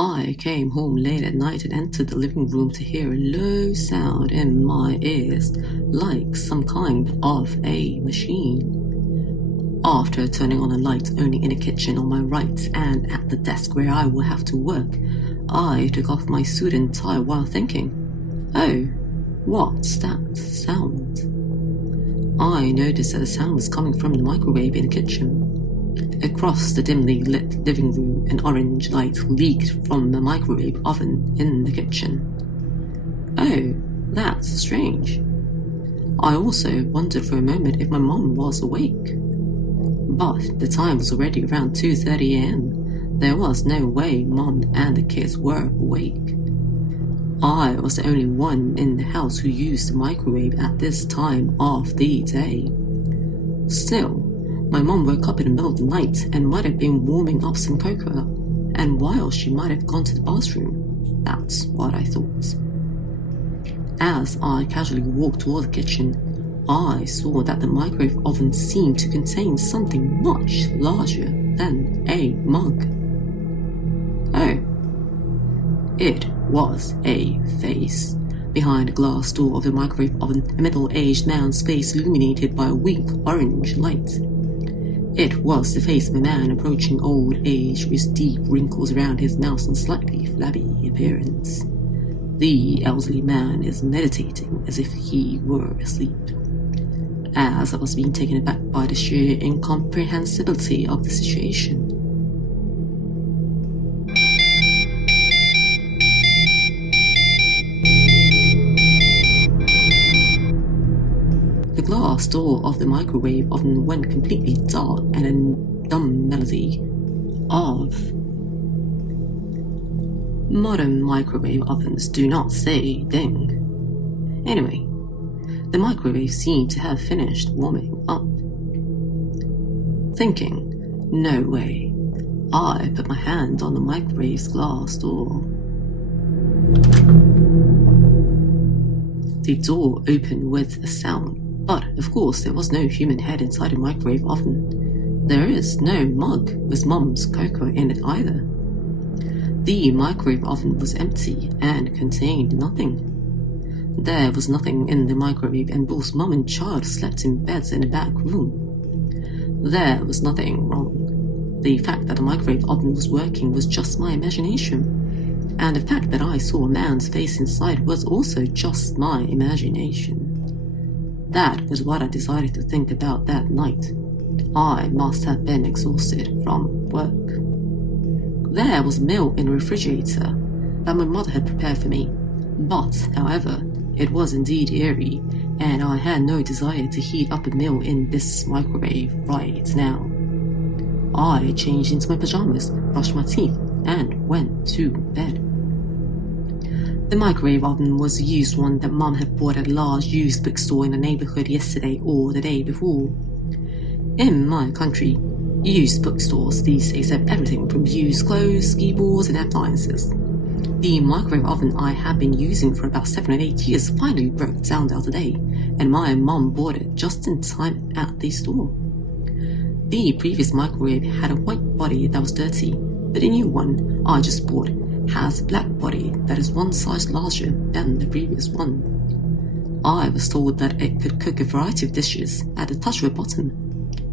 I came home late at night and entered the living room to hear a low sound in my ears, like some kind of a machine. After turning on the light only in the kitchen on my right and at the desk where I will have to work, I took off my suit and tie while thinking, oh, what's that sound? I noticed that the sound was coming from the microwave in the kitchen. Across the dimly lit living room, an orange light leaked from the microwave oven in the kitchen. Oh, that's strange. I also wondered for a moment if my mom was awake. But the time was already around 2:30 a.m. There was no way Mom and the kids were awake. I was the only one in the house who used the microwave at this time of the day. Still, my mom woke up in the middle of the night and might have been warming up some cocoa, and while she might have gone to the bathroom, that's what I thought. As I casually walked toward the kitchen, I saw that the microwave oven seemed to contain something much larger than a mug. Oh, it was a face. Behind the glass door of the microwave oven, a middle-aged man's face illuminated by a weak orange light. It was the face of a man approaching old age with deep wrinkles around his mouth and slightly flabby appearance. The elderly man is meditating as if he were asleep. As I was being taken aback by the sheer incomprehensibility of the situation. The glass door of the microwave oven went completely dark, and a dumb melody of modern microwave ovens do not say ding. Anyway, the microwave seemed to have finished warming up. Thinking, no way, I put my hand on the microwave's glass door. The door opened with a sound, but of course there was no human head inside a microwave oven. There is no mug with Mum's cocoa in it either. The microwave oven was empty and contained nothing. There was nothing in the microwave, and both Mum and child slept in beds in the back room. There was nothing wrong. The fact that the microwave oven was working was just my imagination, and the fact that I saw a man's face inside was also just my imagination. That was what I decided to think about that night. I must have been exhausted from work. There was a meal in the refrigerator that my mother had prepared for me, but, however, it was indeed eerie, and I had no desire to heat up a meal in this microwave right now. I changed into my pajamas, brushed my teeth, and went to bed. The microwave oven was a used one that Mum had bought at a large used bookstore in the neighborhood yesterday or the day before. In my country, used bookstores these days have everything from used clothes, keyboards, and appliances. The microwave oven I had been using for about 7 or 8 years finally broke down the other day, and my mum bought it just in time at the store. The previous microwave had a white body that was dirty, but the new one I just bought has a black body that is one size larger than the previous one. I was told that it could cook a variety of dishes at the touch of a button.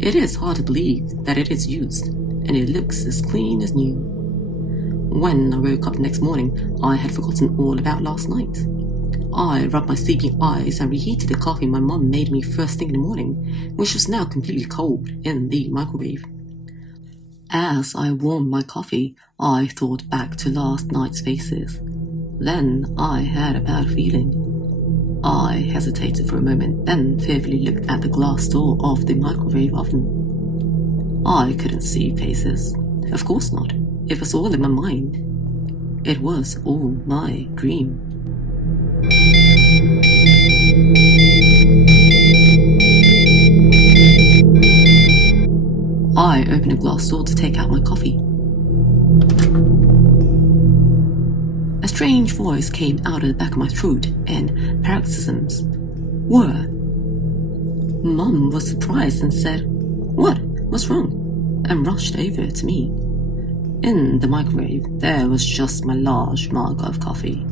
It is hard to believe that it is used, and it looks as clean as new. When I woke up the next morning, I had forgotten all about last night. I rubbed my sleeping eyes and reheated the coffee my mum made me first thing in the morning, which was now completely cold in the microwave. As I warmed my coffee, I thought back to last night's faces. Then I had a bad feeling. I hesitated for a moment, then fearfully looked at the glass door of the microwave oven. I couldn't see faces. Of course not. It was all in my mind. It was all my dream. I opened a glass door to take out my coffee. A strange voice came out of the back of my throat in paroxysms. What? Mum was surprised and said, "What? What's wrong?" and rushed over to me. In the microwave, there was just my large mug of coffee.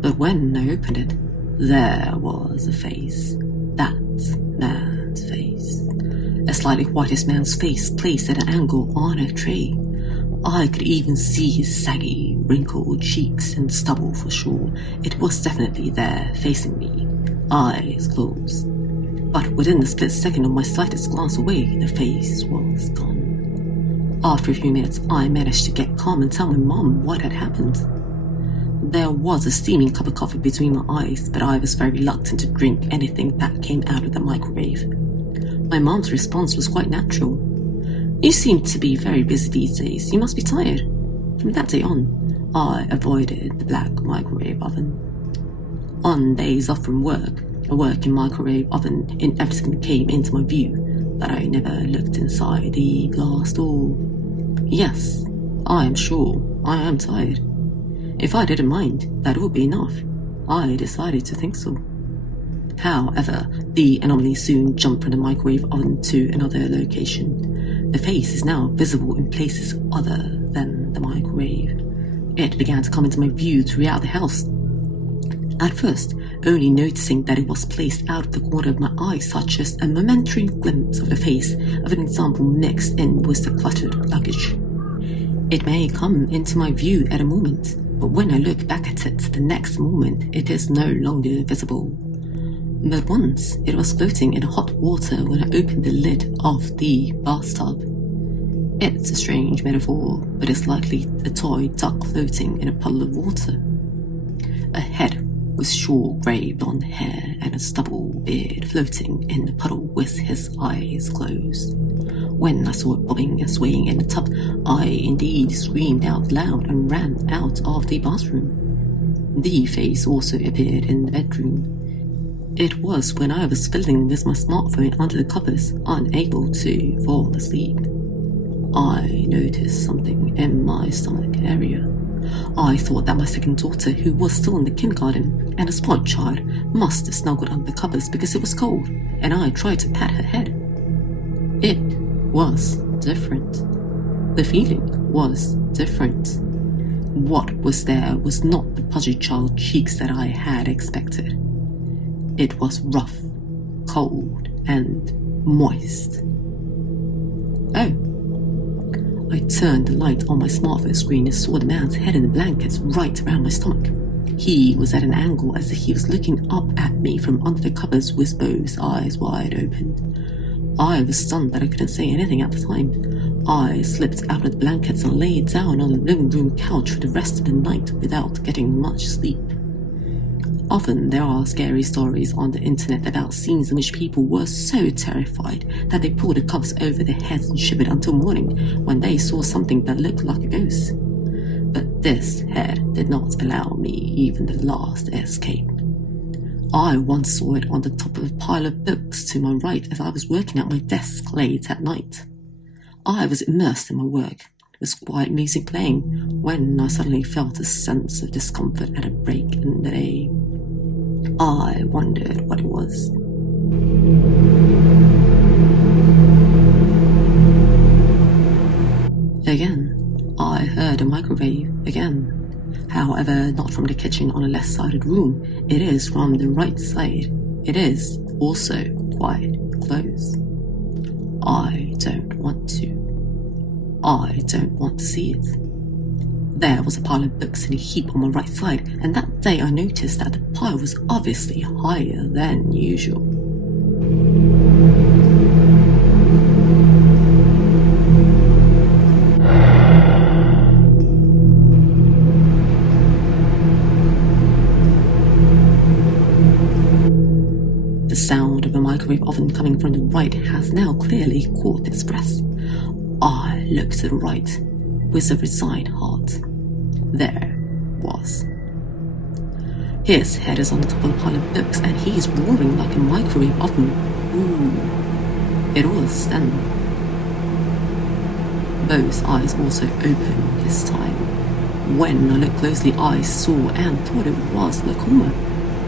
But when I opened it, there was a face. That man's face. A slightly whitish man's face placed at an angle on a tray. I could even see his saggy, wrinkled cheeks and stubble for sure. It was definitely there, facing me, eyes closed. But within the split second of my slightest glance away, the face was gone. After a few minutes, I managed to get calm and tell my mom what had happened. There was a steaming cup of coffee between my eyes, but I was very reluctant to drink anything that came out of the microwave. My mom's response was quite natural. "You seem to be very busy these days. You must be tired." From that day on, I avoided the black microwave oven. On days off from work, a working microwave oven inevitably came into my view, but I never looked inside the glass door. Yes, I am sure I am tired. If I didn't mind, that would be enough. I decided to think so. However, the anomaly soon jumped from the microwave oven to another location. The face is now visible in places other than the microwave. It began to come into my view throughout the house. At first, only noticing that it was placed out of the corner of my eye, such as a momentary glimpse of the face of an example mixed in with the cluttered luggage. It may come into my view at a moment, but when I look back at it the next moment, it is no longer visible. But once, it was floating in hot water when I opened the lid of the bathtub. It's a strange metaphor, but it's likely a toy duck floating in a puddle of water. A head with short grey blonde hair and a stubble beard floating in the puddle with his eyes closed. When I saw it bobbing and swaying in the tub, I indeed screamed out loud and ran out of the bathroom. The face also appeared in the bedroom. It was when I was fiddling with my smartphone under the covers, unable to fall asleep. I noticed something in my stomach area. I thought that my second daughter, who was still in the kindergarten and a spoiled child, must have snuggled under the covers because it was cold, and I tried to pat her head. It was different. The feeling was different. What was there was not the pudgy child cheeks that I had expected. It was rough, cold, and moist. Oh. I turned the light on my smartphone screen and saw the man's head in the blankets right around my stomach. He was at an angle as if he was looking up at me from under the covers with both eyes wide open. I was stunned that I couldn't say anything at the time. I slipped out of the blankets and lay down on the living room couch for the rest of the night without getting much sleep. Often there are scary stories on the internet about scenes in which people were so terrified that they pulled the covers over their heads and shivered until morning when they saw something that looked like a ghost. But this head did not allow me even the last escape. I once saw it on the top of a pile of books to my right as I was working at my desk late at night. I was immersed in my work, with quiet music playing, when I suddenly felt a sense of discomfort at a break in the day. I wondered what it was. Again, I heard a microwave again. However, not from the kitchen on the left side of the room. It is from the right side. It is also quite close. I don't want to see it. There was a pile of books in a heap on my right side, and that day I noticed that the pile was obviously higher than usual. The sound of a microwave oven coming from the right has now clearly caught its breath. I looked to the right with a resigned heart. There was. His head is on top of a pile of books and he is roaring like a microwave oven. Ooh. It was then. Both eyes also open this time. When I looked closely, I saw and thought it was glaucoma.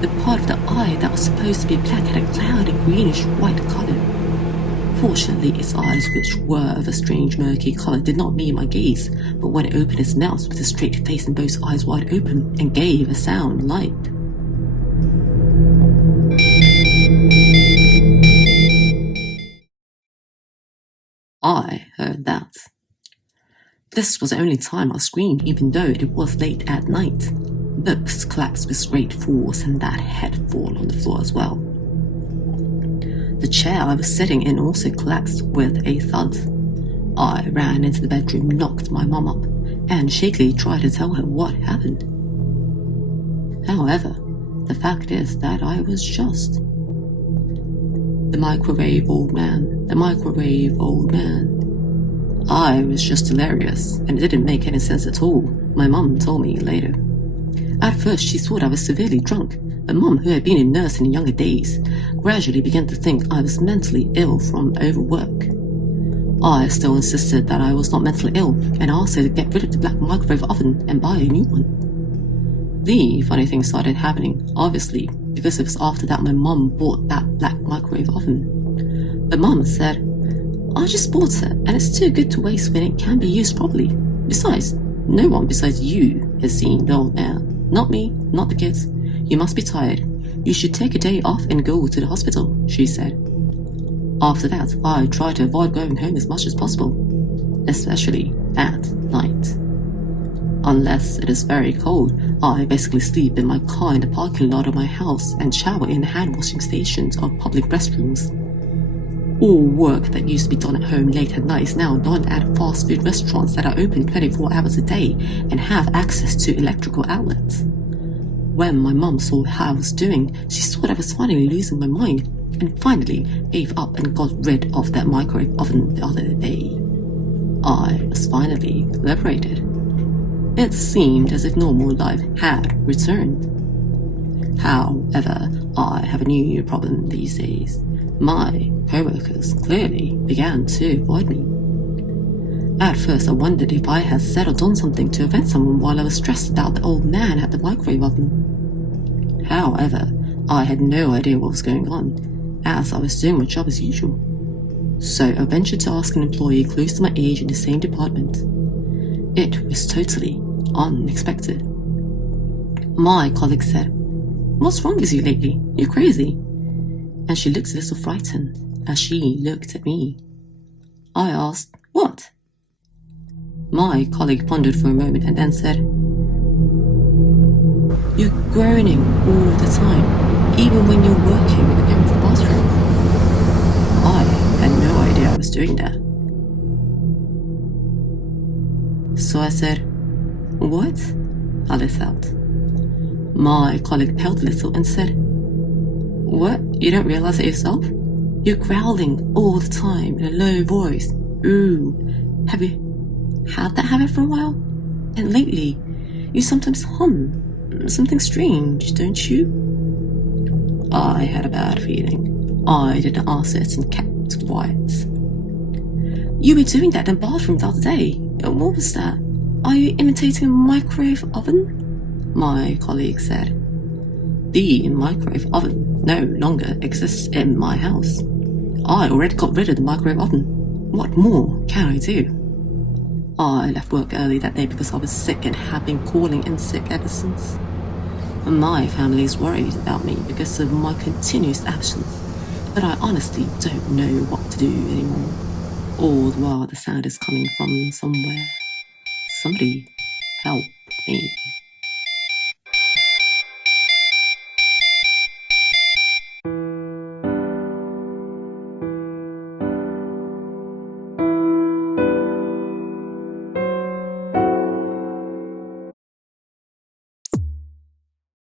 The part of the eye that was supposed to be black had a cloudy greenish white color. Fortunately, its eyes, which were of a strange murky colour, did not meet my gaze, but when it opened its mouth with a straight face and both eyes wide open, and gave a sound like... I heard that. This was the only time I screamed, even though it was late at night. Books collapsed with great force, and that had fallen on the floor as well. The chair I was sitting in also collapsed with a thud. I ran into the bedroom, knocked my mum up, and shakily tried to tell her what happened. However, the fact is that I was just... The microwave old man. I was just hilarious, and it didn't make any sense at all, my mum told me later. At first she thought I was severely drunk, but Mum, who had been a nurse in younger days, gradually began to think I was mentally ill from overwork. I still insisted that I was not mentally ill, and asked her to get rid of the black microwave oven and buy a new one. The funny thing started happening, obviously, because it was after that my mum bought that black microwave oven. But Mum said, I just bought it, and it's too good to waste when it can be used properly. Besides, no one besides you has seen the old man. Not me, not the kids. You must be tired. You should take a day off and go to the hospital, she said. After that, I tried to avoid going home as much as possible, especially at night. Unless it is very cold, I basically sleep in my car in the parking lot of my house and shower in the hand-washing stations of public restrooms. All work that used to be done at home late at night is now done at fast food restaurants that are open 24 hours a day and have access to electrical outlets. When my mum saw how I was doing, she thought I was finally losing my mind and finally gave up and got rid of that microwave oven the other day. I was finally liberated. It seemed as if normal life had returned. However, I have a new problem these days. My co-workers clearly began to avoid me. At first I wondered if I had said or done something to offend someone while I was stressed about the old man at the microwave oven. However, I had no idea what was going on, as I was doing my job as usual. So I ventured to ask an employee close to my age in the same department. It was totally unexpected. My colleague said, "What's wrong with you lately? You're crazy." And she looked a little frightened as she looked at me. I asked, "What?" My colleague pondered for a moment and then said, "You're groaning all the time, even when you're working or going to the bathroom." I had no idea I was doing that. So I said, "What?" I let out. My colleague paled a little and said, "What? You don't realize it yourself? You're growling all the time in a low voice. Ooh, have you had that habit for a while? And lately, you sometimes hum something strange, don't you?" I had a bad feeling. I didn't answer it and kept quiet. "You were doing that in the bathroom the other day. What was that? Are you imitating a microwave oven?" My colleague said. "The microwave oven no longer exists in my house. I already got rid of the microwave oven. What more can I do?" I left work early that day because I was sick and have been calling in sick ever since. My family is worried about me because of my continuous absence, but I honestly don't know what to do anymore. All the while the sound is coming from somewhere. Somebody help me.